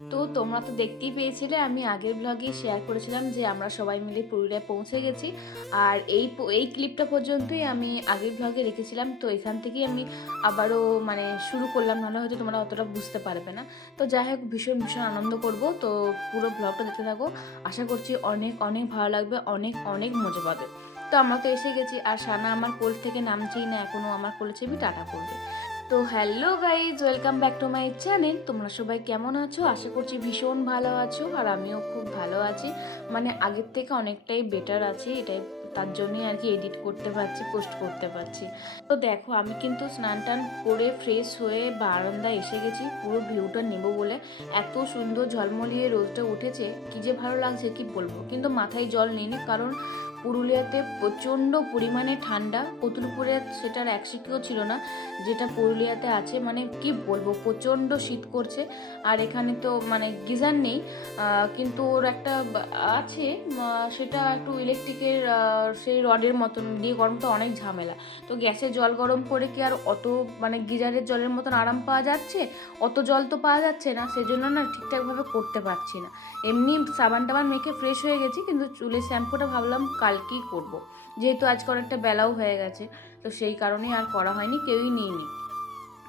তো তোমরা তো দেখতেই পেয়েছিলে, আমি আগের ব্লগে শেয়ার করেছিলাম যে আমরা সবাই মিলে পুরুলিয়ায় পৌঁছে গেছি। আর এই এই ক্লিপটা পর্যন্তই আমি আগের ব্লগে রেখেছিলাম, তো এখান থেকেই আমি আবারও মানে শুরু করলাম, নাহলে হয়তো তোমরা অতটা বুঝতে পারবে না। তো যাই হোক, ভীষণ ভীষণ আনন্দ করব, তো পুরো ব্লগটা দেখতে থাকো। আশা করছি অনেক অনেক ভালো লাগবে, অনেক অনেক মজা পাবে। তো আমরা তো এসে গেছি, আর সানা আমার কোল থেকে নামছেই না এখনও আমার কোলে চেপি টাটা করবে। তো hello guys, welcome back to my channel. তোমরা সবাই কেমন আছো? আশা করছি ভীষণ ভালো আছো আর আমিও খুব ভালো আছি। মানে আগের থেকে অনেকটাই বেটার আছি, এটাই তার জন্যই আর কি এডিট করতে পারছি পোস্ট করতে পারছি। তো দেখো, আমি কিন্তু স্নান টান করে ফ্রেশ হয়ে বারান্দায় এসে গেছি, পুরো ভিউটা নেব বলে। এত সুন্দর ঝলমলিয়ে রোদটা উঠেছে, কি যে ভালো লাগছে কি বলব? কিন্তু মাথায় জল নিইনি কারণ পুরুলিয়াতে প্রচণ্ড পরিমাণে ঠান্ডা। কতুলপুরে সেটার এক ছিল না, যেটা পুরুলিয়াতে আছে। মানে কি বলব, প্রচণ্ড শীত করছে। আর এখানে তো মানে গিজার নেই। কিন্তু ওর একটা আছে। সেটা একটু ইলেকট্রিকের সেই রডের মতন। দিয়ে গরম তো অনেক ঝামেলা। তো গ্যাসে জল গরম করে কি আর অত মানে গিজারের জলের মতন আরাম পাওয়া যাচ্ছে? অত জল তো পাওয়া যাচ্ছে না। সেজন্য না ঠিকঠাকভাবে করতে পারছি না। এমনি সাবান টাবান মেখে ফ্রেশ হয়ে গেছি, কিন্তু চুলের শ্যাম্পুটা ভাবলাম কালকেই করব। যেহেতু আজকে অনেকটা বেলাও হয়ে গেছে, তো সেই কারণেই আর করা হয়নি, কেউই নিইনি।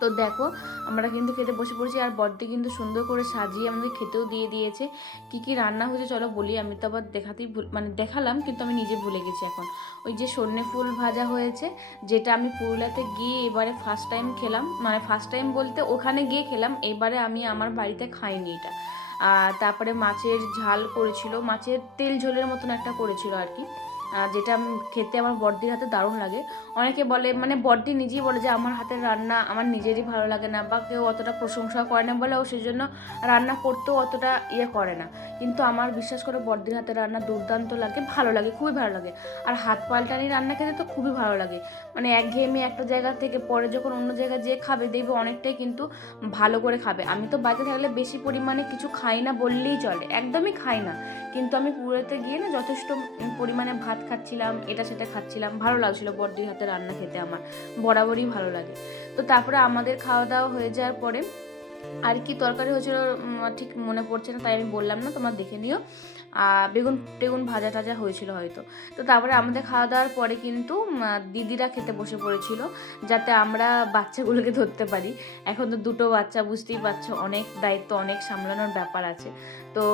তো দেখো, আমরা কিন্তু খেতে বসে পড়েছি আর বড়দি কিন্তু সুন্দর করে সাজিয়ে আমাদের খেতেও দিয়ে দিয়েছে। কি কি রান্না হয়েছে চলো বলি, আমি তো আবার দেখাতেই মানে দেখালাম কিন্তু আমি নিজে ভুলে গেছি এখন। ওই যে সন্নে ফুল ভাজা হয়েছে, যেটা আমি পুরুলিয়াতে গিয়ে এবারে ফার্স্ট টাইম খেলাম মানে ফার্স্ট টাইম বলতে ওখানে গিয়ে খেলাম, এবারে আমি আমার বাড়িতে খাইনি এটা। আর তারপরে মাছের ঝাল করেছিল, মাছের তেল ঝোলের মতন একটা করেছিল আর কি। যেটা খেতে আমার বড়দির হাতে দারুণ লাগে। অনেকে বলে মানে বড়দি নিজেই বলে যে, আমার হাতের রান্না আমার নিজেরই ভালো লাগে না বা কেউ অতটা প্রশংসা করে না বলে ও সেই জন্য রান্না করতেও অতটা ইয়ে করে না। কিন্তু আমার বিশ্বাস করে বড়দির হাতের রান্না দুর্দান্ত লাগে, ভালো লাগে, খুবই ভালো লাগে। আর হাত পাল্টানি রান্না খেতে তো খুবই ভালো লাগে। মানে একঘেয়েমি একটা জায়গা থেকে পরে যখন অন্য জায়গায় যেয়ে খাবে, দেখবে অনেকটাই কিন্তু ভালো করে খাবে। আমি তো বাড়িতে থাকলে বেশি পরিমাণে কিছু খাই না বললেই চলে, একদমই খাই না। কিন্তু আমি পুরোতে গিয়ে না যথেষ্ট পরিমাণে ভাত খাচ্ছিলাম, এটা সেটা খাচ্ছিলাম, ভালো লাগছিল বড়দির হাতে রান্না খেতে আমার, বরাবরই ভালো লাগে। তো তারপরে আমাদের খাওয়া দাওয়া হয়ে যাওয়ার পরে আর কি তরকারি হয়েছিল ঠিক মনে পড়ছে না, তাই আমি বললাম না, তোমরা দেখে নিও। বেগুন টেগুন ভাজা টাজা হয়েছিল হয়তো। তো তারপরে আমাদের খাওয়া দাওয়ার পরে কিন্তু দিদিরা খেতে বসে পড়েছিল, যাতে আমরা বাচ্চাগুলোকে ধরতে পারি। এখন তো দুটো বাচ্চা, বুঝতেই পারছ, অনেক দায়িত্ব, অনেক সামলানোর ব্যাপার আছে। তো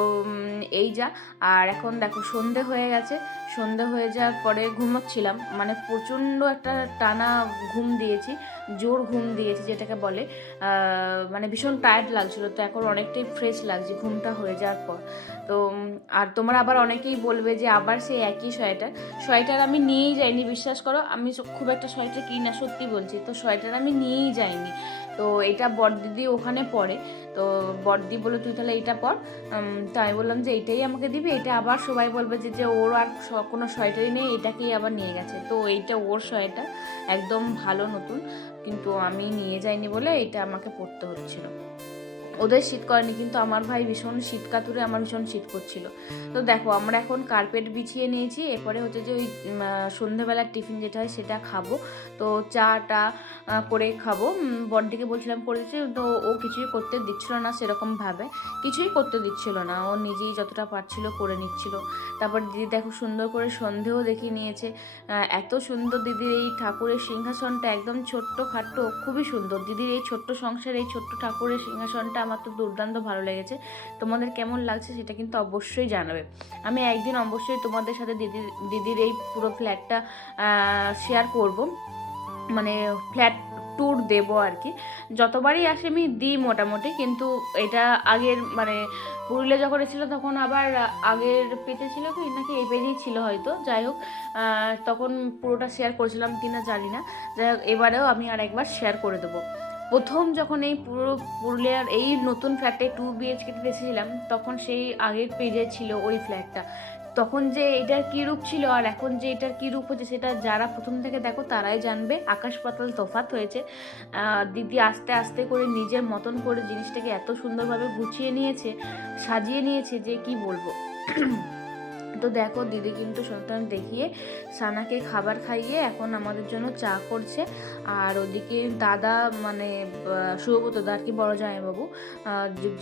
এই যা। আর এখন দেখো সন্ধে হয়ে গেছে। সন্ধে হয়ে যাওয়ার পরে ঘুমোচ্ছিলাম। মানে প্রচণ্ড একটা টানা ঘুম দিয়েছি, জোর ঘুম দিয়েছি যেটাকে বলে। মানে ভীষণ টায়ার্ড লাগছিল। তো এখন অনেকটাই ফ্রেশ লাগছে ঘুমটা হয়ে যাওয়ার পর। তো আর তোমরা আবার অনেকেই বলবে যে আবার সেই একই সোয়েটার সোয়েটার আমি নিয়েই যাইনি, বিশ্বাস করো। আমি খুব একটা সোয়েটার কিনি না, সত্যি বলছি। তো সোয়েটার আমি নিয়েই যাইনি। তো এটা বড়দিদি ওখানে পড়ে। তো বড়দি বলল, তুই তাহলে এটা পর তো আমি বললাম যে, এটাই আমাকে দিবি। এটা আবার সবাই বলবে যে যে, ওর আর কোনো সোয়েটারই নেই, এটাকেই আবার নিয়ে গেছে। তো এইটা ওর সোয়েটার, একদম ভালো নতুন। কিন্তু আমি নিয়ে যাইনি বলে এটা আমাকে পড়তে হচ্ছিল। ওদের শীত করেনি কিন্তু আমার ভাই ভীষণ শীত কাতুরে আমার ভীষণ শীত করছিল। তো দেখো আমরা এখন কার্পেট বিছিয়ে নিয়েছি এরপরে হচ্ছে যে ওই সন্ধ্যেবেলার টিফিন যেটা হয় সেটা খাব। তো চাটা করে খাব। উম, বড়দিকে বলছিলাম করে দিচ্ছি তো ও কিছুই করতে দিচ্ছিল না সেরকমভাবে। কিছুই করতে দিচ্ছিল না ও নিজেই যতটা পারছিল করে নিচ্ছিল। তারপর দিদি দেখো সুন্দর করে সন্ধেও দেখিয়ে নিয়েছে। এত সুন্দর দিদির এই ঠাকুরের সিংহাসনটা একদম ছোট্ট খাট্ট খুবই সুন্দর। দিদির এই ছোট্ট সংসার এই ছোট্ট ঠাকুরের সিংহাসনটা আমার তো দুর্দান্ত ভালো লেগেছে। তোমাদের কেমন লাগছে সেটা কিন্তু অবশ্যই জানাবে। আমি একদিন অবশ্যই তোমাদের সাথে দিদির দিদির এই পুরো ফ্ল্যাটটা শেয়ার করব। মানে ফ্ল্যাট ট্যুর দেবো আর কি যতবারই আসে আমি দিই মোটামুটি, কিন্তু এটা আগের মানে পুরুলিয়া যখন এসেছিল তখন আবার আগের পেজে ছিল কি, নাকি এই পেজেই ছিল হয়তো, যাই হোক তখন পুরোটা শেয়ার করেছিলাম কিনা জানি না। যাই হোক, এবারেও আমি আর একবার শেয়ার করে দেবো। প্রথম যখন এই পুরো পুরুলিয়ার এই নতুন ফ্ল্যাটে টু বিএইচকেতে এসেছিলাম তখন সেই আগের পেজে ছিল ওই ফ্ল্যাটটা তখন যে এটার কী রূপ ছিল আর এখন যে এটার কী রূপ হচ্ছে সেটা যারা প্রথম থেকে দেখো তারাই জানবে। আকাশ পাতাল তফাৎ হয়েছে। দিদি আস্তে আস্তে করে নিজের মতন করে জিনিসটাকে এত সুন্দরভাবে গুছিয়ে নিয়েছে, সাজিয়ে নিয়েছে যে কি বলব? তো দেখো, দিদি কিন্তু সন্তান দেখিয়ে সানাকে খাবার খাইয়ে এখন আমাদের জন্য চা করছে। আর ওদিকে দাদা মানে শুভব্রত দা আর কি বড় জামাইবাবু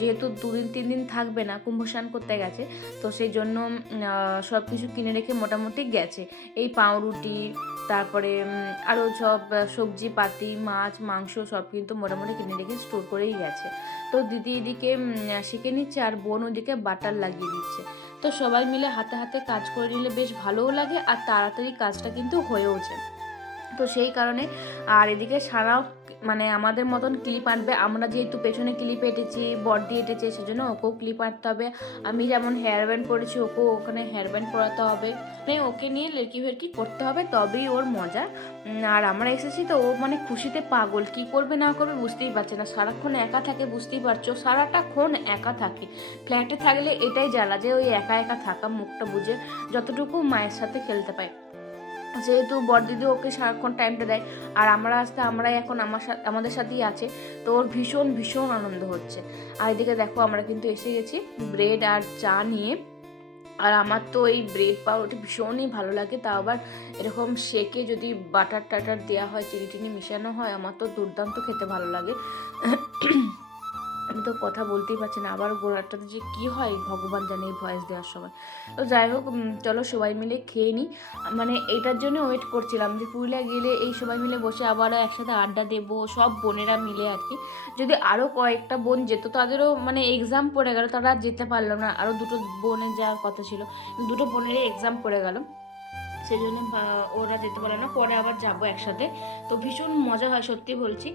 যেহেতু দুদিন, তিন দিন থাকবে না, কুম্ভ স্নান করতে গেছে, তো সেই জন্য সব কিছু কিনে রেখে মোটামুটি গেছে। এই পাউরুটি, তারপরে আরও সব সবজি পাতি মাছ, মাংস সব কিন্তু মোটামুটি কিনে রেখে স্টোর করেই গেছে। তো দিদি এদিকে শিখে নিচ্ছে, আর বোন ওদিকে বাটার লাগিয়ে দিচ্ছে। তো সবাই মিলে হাতে হাতে কাজ করে নিলে বেশ ভালোও লাগে আর তাড়াতাড়ি কাজটা কিন্তু হয়েও যায় তো সেই কারণে আর এদিকে সারাও মানে আমাদের মতন ক্লিপ আনবে। আমরা যেহেতু পেছনে ক্লিপ এঁটেছি বডি এঁটেছে, সেজন্য ওকেও ক্লিপ আনতে হবে। আমি যেমন হেয়ার ব্যান্ড পরেছি, ওকেও ওখানে হেয়ার ব্যান্ড পরাতে হবে। মানে ওকে নিয়ে লেরকি ফেরকি করতে হবে, তবেই ওর মজা। আর আমরা এসেছি তো ও মানে খুশিতে পাগল। কি করবে, না করবে বুঝতেই পারছে না। সারাক্ষণ একা থাকে বুঝতেই পারছ। সারাটাক্ষণ একা থাকে। ফ্ল্যাটে থাকলে এটাই জ্বালা যে ওই একা একা থাকা মুখটা বুঝে যতটুকু মায়ের সাথে খেলতে পায়। যেহেতু বড়দিদি ওকে সারাক্ষণ টাইমটা দেয়, আর আমরা আসতে আমরাই এখন আমার সাথে আমাদের সাথেই আছে, তো ওর ভীষণ ভীষণ আনন্দ হচ্ছে। আর এদিকে দেখো আমরা কিন্তু এসে গেছি ব্রেড আর চা নিয়ে। আর আমার তো এই ব্রেড পাউরুটি ভীষণই ভালো লাগে, তা আবার এরকম শেকে যদি বাটার টাটার দেওয়া হয় চিনি টিনি মিশানো হয়, আমার তো দুর্দান্ত খেতে ভালো লাগে। আমি তো কথা বলতেই পারছি না। আবার গোড়াটাতে যে কী হয়, ভগবান জানে এই ভয়েস দেওয়ার সময়। তো যাই হোক চলো সবাই মিলে খেয়ে নিই মানে এইটার জন্য ওয়েট করছিলাম যে পুরুলিয়া গেলে এই সবাই মিলে বসে আবার একসাথে আড্ডা দেবো, সব বোনেরা মিলে আর কি। যদি আরও কয়েকটা বোন যেত, তাদেরও মানে এক্সাম পড়ে গেল, তারা যেতে পারল না। আরও দুটো বোনের যাওয়ার কথা ছিল। দুটো বোনেরই এক্সাম পড়ে গেল। সেই জন্য ওরা যেতে পারে না, পরে আবার যাব একসাথে। তো ভীষণ মজা হয়, সত্যি বলছি।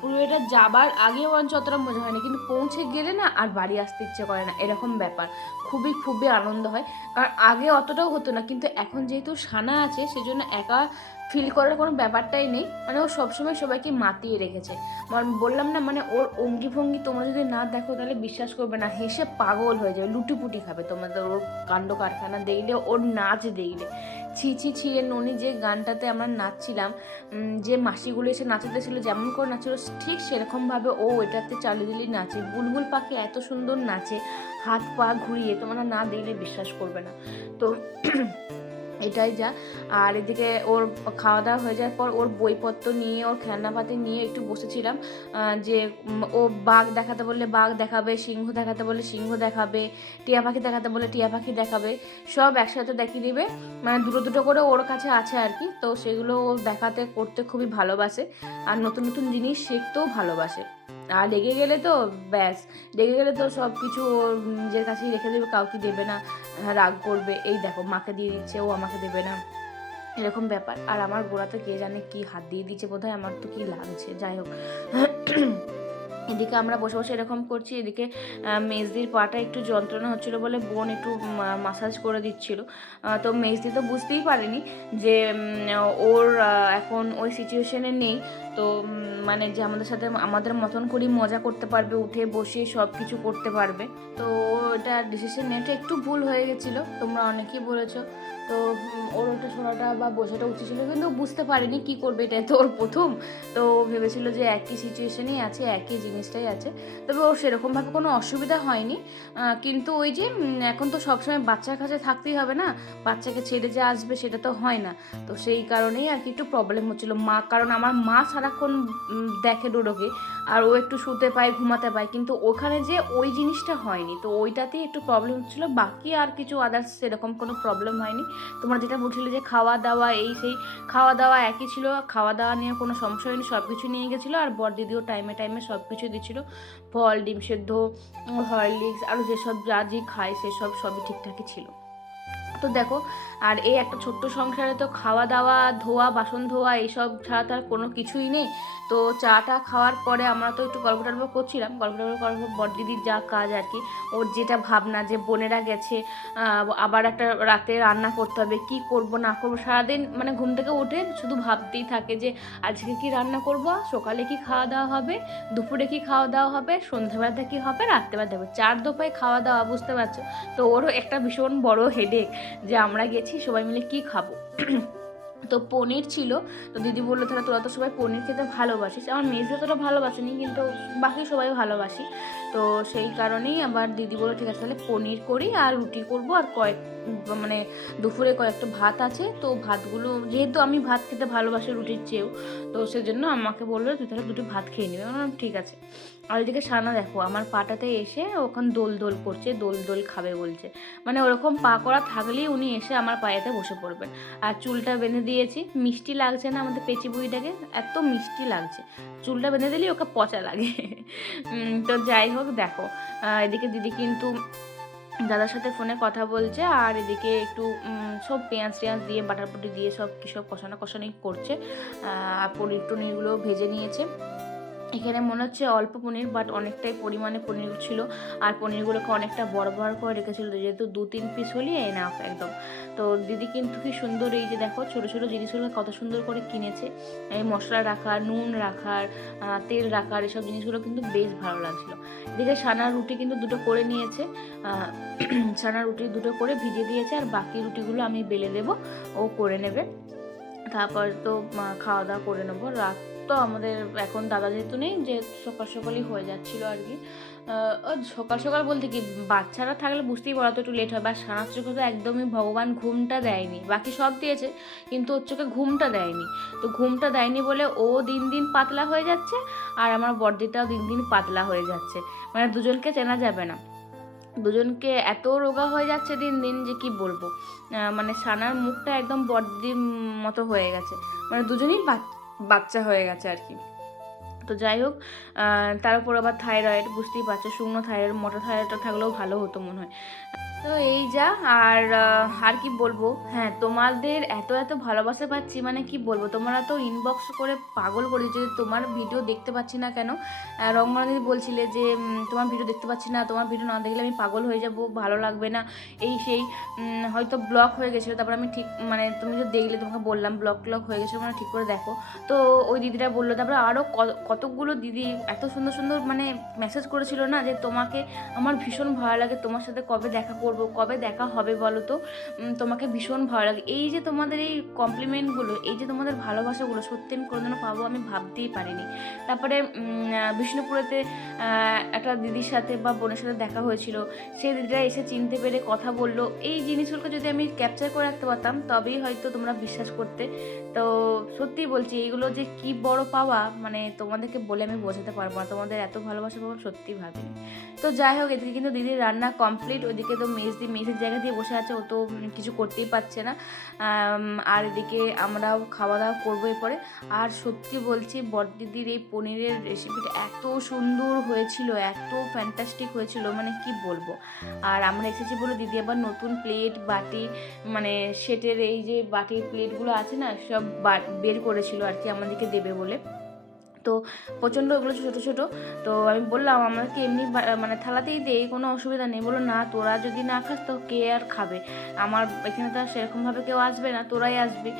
পুরো পুরুলিয়াটা যাবার আগে বরঞ্চ অতটা মজা হয় না কিন্তু পৌঁছে গেলে না আর বাড়ি আসতে ইচ্ছে করে না, এরকম ব্যাপার। খুবই খুবই আনন্দ হয়। কারণ আগে অতটাও হতো না, কিন্তু এখন যেহেতু সানা আছে, সেজন্য একা ফিল করার কোনো ব্যাপারটাই নেই। মানে ও সবসময় সবাইকে মাতিয়ে রেখেছে। বললাম না মানে ওর অঙ্গি ভঙ্গি তোমরা যদি না দেখো, তাহলে বিশ্বাস করবে না। হেসে পাগল হয়ে যাবে, লুটিপুটি খাবে। তোমাদের ওর কাণ্ড কারখানা দেখলে, ওর নাচ দেখলে। ছি ছি ছি এ ননি যে গানটাতে আমরা নাচছিলাম যে মাসিগুলো এসে নাচাতেছিল যেমন করে নাচছিল, ঠিক সেরকমভাবে ও এটাতে চালিয়ে দিলেই নাচে। বুলবুল পাখি এত সুন্দর নাচে হাত পা ঘুরিয়ে তোমরা না দেখলে বিশ্বাস করবে না। তো এটাই যা। আর এদিকে ওর খাওয়া দাওয়া হয়ে যাওয়ার পর ওর বইপত্র নিয়ে, ওর খেলনাপাতি নিয়ে একটু বসেছিলাম যে ও বাঘ দেখাতে বললে বাঘ দেখাবে, সিংহ দেখাতে বললে সিংহ দেখাবে, টিয়া পাখি দেখাতে বললে টিয়া পাখি দেখাবে, সব একসাথে দেখিয়ে দিবে। মানে দুটো দুটো করে ওর কাছে আছে আর কি, তো সেগুলো ও দেখাতে, করতে খুবই ভালোবাসে। আর নতুন নতুন জিনিস শিখতেও ভালোবাসে। আর লেগে গেলে তো ব্যাস লেগে গেলে তো সব কিছু ওর নিজের কাছেই রেখে দেবে কাউকে দেবে না আহ, রাগ করবে। এই দেখো মাকে দিয়ে দিচ্ছে ও আমাকে দেবে না। এরকম ব্যাপার। আর আমার গোড়াতে কে জানে কি হাত দিয়ে দিচ্ছে বোধহয় আমার তো কি লাগছে যাই হোক। এদিকে আমরা বসে বসে এরকম করছি, এদিকে মেজদির পাটা একটু যন্ত্রণা হচ্ছিল বলে বোন একটু মাসাজ করে দিচ্ছিল। তো মেজদি তো বুঝতেই পারেনি যে ওর এখন ওই সিচুয়েশনে নেই। তো মানে যে আমাদের সাথে, আমাদের মতন করেই মজা করতে পারবে, উঠে বসে সব কিছু করতে পারবে। তো ও এটা ডিসিশন নেওয়াটা একটু ভুল হয়ে গেছিল, তোমরা অনেকেই বলেছ। তো ওর ওটা শোনাটা বা বোঝাটা উচিত ছিল, কিন্তু বুঝতে পারেনি কি করবে, এটা তো ওর প্রথম। তো ভেবেছিল যে একই সিচুয়েশনেই আছে, একই জিনিসটাই আছে। তবে ওর সেরকমভাবে কোনো অসুবিধা হয়নি। কিন্তু ওই যে এখন তো সবসময় বাচ্চার কাছে থাকতেই হবে না? বাচ্চাকে ছেড়ে যে আসবে, সেটা তো হয় না। তো সেই কারণেই আর কি একটু প্রবলেম হচ্ছিল। মা, কারণ আমার মা সারাক্ষণ দেখে ডোডোকে আর ও একটু শুতে পায়, ঘুমাতে পায়। কিন্তু ওখানে যে ওই জিনিসটা হয়নি। তো ওইটাতেই একটু প্রবলেম হচ্ছিল। বাকি আর কিছু আদার্স সেরকম কোনো প্রবলেম হয়নি। তোমরা যেটা বলছিলে যে খাওয়া দাওয়া এই সেই খাওয়া দাওয়া একই ছিল খাওয়া দাওয়া নিয়ে কোনো সমস্যা হয়নি সব কিছু নিয়ে গেছিল আর বর দিদিও টাইমে টাইমে সব কিছু দিচ্ছিল ফল, ডিম সেদ্ধ, হরলিক্স আরও যেসব যা যে খায় সেসব সবই ঠিকঠাকই ছিল। তো দেখো, আর এই একটা ছোট্ট সংসারে তো খাওয়া দাওয়া, ধোয়া, বাসন ধোয়া, এইসব ছাড়া তো আর কোনো কিছুই নেই। তো চাটা খাওয়ার পরে আমরা তো একটু গল্প টল্প করছিলাম। গল্প টল্প করার পর বড়দিদির যা কাজ আর কি, ওর যেটা ভাবনা যে বোনেরা গেছে আবার একটা রাতে রান্না করতে হবে, কি করব, না করব, সারাদিন মানে ঘুম থেকে উঠে শুধু ভাবতেই থাকে যে আজকে কি রান্না করব, সকালে কি খাওয়া দাওয়া হবে, দুপুরে কি খাওয়া দাওয়া হবে, সন্ধ্যাবেলাতে কি হবে, রাত্রেবেলাতে হবে। চার দফায় খাওয়া দাওয়া, বুঝতে পারছ? তো ওরও একটা ভীষণ বড় হেডেক যে আমরা গেছি, সবাই মিলে কি খাব? তো পনির ছিল। তো দিদি বলল, তাহলে তোরা তো সবাই পনির খেতে ভালোবাসিস। আমার মেজে তোরা ভালোবাসেনি, কিন্তু বাকি সবাই ভালোবাসি। তো সেই কারণেই আবার দিদি বলল, ঠিক আছে, তাহলে পনির করি আর রুটি করব আর কয়েক মানে দুপুরে কয়েকটা ভাত আছে, তো ভাতগুলো, যেহেতু আমি ভাত খেতে ভালোবাসি রুটির চেয়েও, তো সেজন্য আমাকে বলল তুই তাহলে দুটো ভাত খেয়ে নিবি। বললাম, ঠিক আছে। আর এদিকে সানা দেখো, আমার পাটাতে এসে ওখান দোল দোল করছে, দোল দোল খাবে বলছে। মানে ওরকম পা করা থাকলেই উনি এসে আমার পায়েতে বসে পড়বেন। আর চুলটা বেঁধে দিয়েছি, মিষ্টি লাগছে না আমাদের পেঁচি বুড়িটাকে, এত মিষ্টি লাগছে। চুলটা বেঁধে দিলেই ওকে পচা লাগে। তো যাই হোক, দেখো। এদিকে দিদি কিন্তু দাদার সাথে ফোনে কথা বলছে আর এদিকে একটু সব পেঁয়াজ টেঁয়াজ দিয়ে বাটার পুটি দিয়ে সব কিসব সব কষানো কষানি করছে আর পনির টনিরগুলো ভেজে নিয়েছে। এখানে মনে হচ্ছে অল্প পনির বাট অনেকটাই পরিমাণে পনির ছিল। আর পনিরগুলোকে অনেকটা বড় বড় করে রেখেছিল, যেহেতু দু তিন পিস হলেই এনাফ একদম। তো দিদি কিন্তু কি সুন্দর এই যে দেখো, ছোটো ছোটো জিনিসগুলো কত সুন্দর করে কিনেছে। এই মশলা রাখার নুন রাখার তেল রাখার এসব জিনিসগুলো কিন্তু বেশ ভালো লাগছিল। এদিকে সানার রুটি কিন্তু দুটো করে নিয়েছে। সানার রুটি দুটো করে ভিজিয়ে দিয়েছে, আর বাকি রুটিগুলো আমি বেলে দেবো, ও করে নেবে। তারপর তো খাওয়া দাওয়া করে নেব, রাত তো আমাদের এখন দাদা যেহেতু নেই, যে সকাল সকালই হয়ে যাচ্ছিল আর কি। সকাল সকাল বলতে কি, বাচ্চারা থাকলে বুঝতেই পারো তো একটু লেট হয়, বা চোখে তো একদমই ভগবান ঘুমটা দেয়নি। বাকি সব দিয়েছে, কিন্তু ওর চোখে ঘুমটা দেয়নি। তো ঘুমটা দেয়নি বলে ও দিন দিন পাতলা হয়ে যাচ্ছে, আর আমার বর্দিটাও দিন দিন পাতলা হয়ে যাচ্ছে। মানে দুজনকে চেনা যাবে না। দুজনকে এত রোগা হয়ে যাচ্ছে দিন দিন যে কি বলব। মানে সানার মুখটা একদম বর্দির মতো হয়ে গেছে। মানে দুজনেই বাচ্চা হয়ে গেছে আর কি। তো যাই হোক তার উপর আবার থাইরয়েড, বুঝতেই পারছ, শুকনো থাইরয়েড, মোটা থাইরয়েডটা থাকলেও ভালো হতো মনে হয়। তো এই যা, আর আর কি বলব? হ্যাঁ তোমাদের এত এত ভালোবাসা পাচ্ছি মানে কি বলব? তোমরা তো ইনবক্স করে পাগল করে যে তোমার ভিডিও দেখতে পাচ্ছি না কেন? রঙ্গনা দিদি বলছিলে যে তোমার ভিডিও দেখতে পাচ্ছি না, তোমার ভিডিও না দেখলে আমি পাগল হয়ে যাব, ভালো লাগবে না, এই সেই হয়তো ব্লক হয়ে গেছিল, তারপর আমি ঠিক মানে তুমি যে দেখলে, তোমাকে বললাম ব্লক ব্লক হয়ে গেছিল মানে ঠিক করে দেখো। তো ওই দিদিটা বলল, তারপরে আরও কতগুলো দিদি এত সুন্দর সুন্দর মানে মেসেজ করেছিল না যে তোমাকে আমার ভীষণ ভালো লাগে, তোমার সাথে কবে দেখা করব, কবে দেখা হবে বলো তো? তোমাকে ভীষণ ভালো লাগে। এই যে তোমাদের এই কমপ্লিমেন্টগুলো এই যে তোমাদের ভালোবাসাগুলো সত্যি আমি কোনোদিনও পাবো আমি ভাবতেই পারিনি। তারপরে বিষ্ণুপুরেতে একটা দিদির সাথে বা বোনের সাথে দেখা হয়েছিল। সেই দিদিরা এসে চিনতে পেরে কথা বলল। এই জিনিসগুলোকে যদি আমি ক্যাপচার করে রাখতে পারতাম, তবেই হয়তো তোমরা বিশ্বাস করতে। তো সত্যি বলছি, এইগুলো যে কি বড় পাওয়া মানে তোমাদেরকে বলে আমি বোঝাতে পারব না, তোমাদের এত ভালোবাসা পাবো সত্যি ভাবিনি। তো যাই হোক, এদিকে কিন্তু দিদির রান্না কমপ্লিট ওইদিকে তো মেজ দিয়ে মেজের জায়গা দিয়ে বসে আছে, ও তো কিছু করতেই পারছে না। আর এদিকে আমরাও খাওয়া দাওয়া করব এরপরে। আর সত্যি বলছি, বড়দিদির এই পনিরের রেসিপিটা এত সুন্দর হয়েছিল, এত ফ্যান্টাস্টিক হয়েছিল মানে কি বলব। আর আমরা এসেছি বলে দিদি আবার নতুন প্লেট বাটি মানে সেটের এই যে বাটির প্লেটগুলো আছে না, সব বের করেছিল আর কি আমাদেরকে দেবে বলে। তো প্রচণ্ড ওগুলো ছোটো ছোটো। তো আমি বললাম, আমাকে এমনি মানে থালাতেই দে, কোনো অসুবিধা নেই। বলল, না, তোরা যদি না খাস, তো কে আর খাবে? আমার এখানে তো আর সেরকমভাবে কেউ আসবে না, তোরাই আসবি।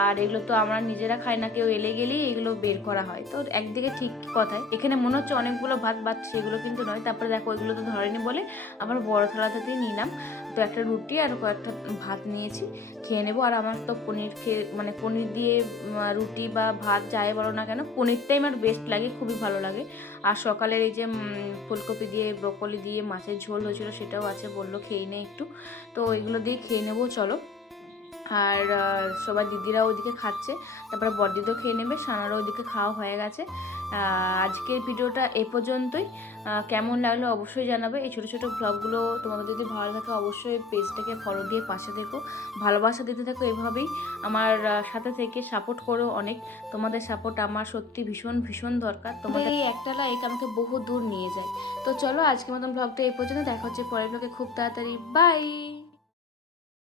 আর এগুলো তো আমরা নিজেরা খাই না, কেউ এলে গেলেই এগুলো বের করা হয়। তো একদিকে ঠিক কথাই। এখানে মনে হচ্ছে অনেকগুলো ভাত ভাত সেগুলো কিন্তু নয়। তারপরে দেখো ওইগুলো তো ধরেনি বলে আবার বড় থালাটাতেই নিলাম। তো একটা রুটি আর কয়েকটা ভাত নিয়েছি, খেয়ে নেব। আর আমার তো পনির খেয়ে মানে পনির দিয়ে রুটি বা ভাত যাই বলো না কেন, পনিরটাই আমার বেস্ট লাগে, খুবই ভালো লাগে। আর সকালের এই যে ফুলকপি দিয়ে ব্রকলি দিয়ে মাছের ঝোল হয়েছিল, সেটাও আছে বলল, খেয়ে নে একটু। তো এগুলো দিয়ে খেয়ে নেব, চলো। আর সবাই দিদিরা ওইদিকে খাচ্ছে। তারপরে বড়দিদিও খেয়ে নেবে সানারও ওইদিকে খাওয়া হয়ে গেছে। আজকের ভিডিওটা এ পর্যন্তই। কেমন লাগল অবশ্যই জানাবে। এই ছোটো ছোটো ব্লগগুলো তোমাদের যদি ভালো লাগে, অবশ্যই পেজটাকে ফলো দিয়ে পাশে দেখো। ভালোবাসা দিতে থাকো এভাবেই। আমার সাথে থেকে সাপোর্ট করো অনেক। তোমাদের সাপোর্ট আমার সত্যি ভীষণ ভীষণ দরকার। তোমাদের এই একটা লাইক আমাকে বহু দূর নিয়ে যায়। তো চলো আজকের মতন ব্লগটা এই পর্যন্ত। দেখা হচ্ছে পরের ব্লগে খুব তাড়াতাড়ি। বাই